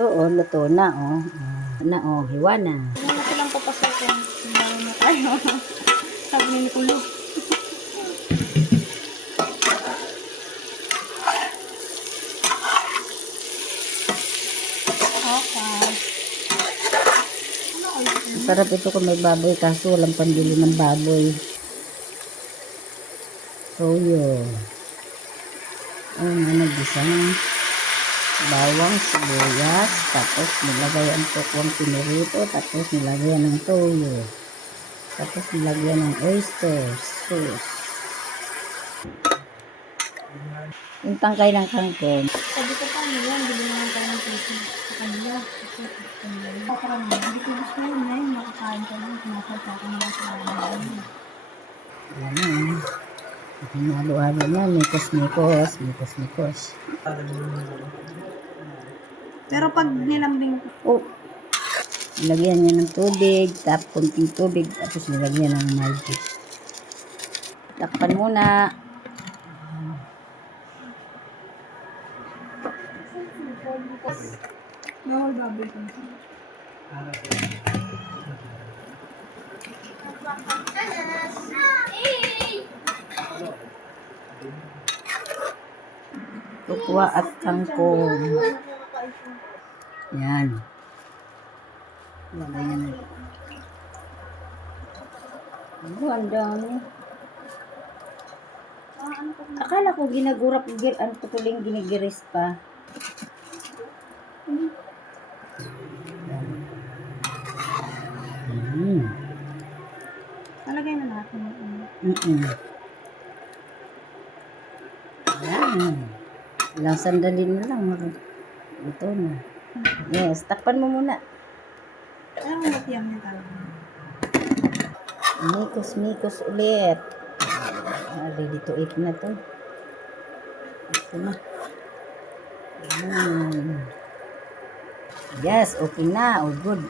Ito, oh, luto na, oh. Na, oh, hiwa na. Hindi na silang papasokin. Sindaw na tayo. Sabi ni Kulo. Okay. Masarap ito kung may baboy, kaso walang pambili ng baboy. Toyo. Nagisa ng bawang, sibuyas, tapos nilagay ang tukwang pinirito, tapos nilagyan ng toyo, tapos nilagyan ng oyster sauce. Yung tangkay ng kangkong. Sabi ko pa nila, bili naman tayo ng puso sa kanila. Kasi para naman, hindi ko gusto yun na yun. Makakain ka lang, kumakal sa akin mga kasalanan. Yan na. Hinalo-halo na, mikos-mikos, mikos-mikos. Pero pag nilambing ko, Oh, nilagyan niya ng tubig, tapos kunting tubig, tapos nilagyan ng magic. Takpan muna. bawal baboy ko. Tukwa at kangkong. Yan. Lagyan na. Ang dami. Akala ko ginagurap, ang tutuling ginigiris pa. Talagay na natin yung Yan. Ilang sandali na lang. Ito na. Yes, takpan mo muna. Pero matiyam niya talaga. Mikos-mikos ulit. Ready to eat na to. Ito na. Yes, okay na. Oh, good.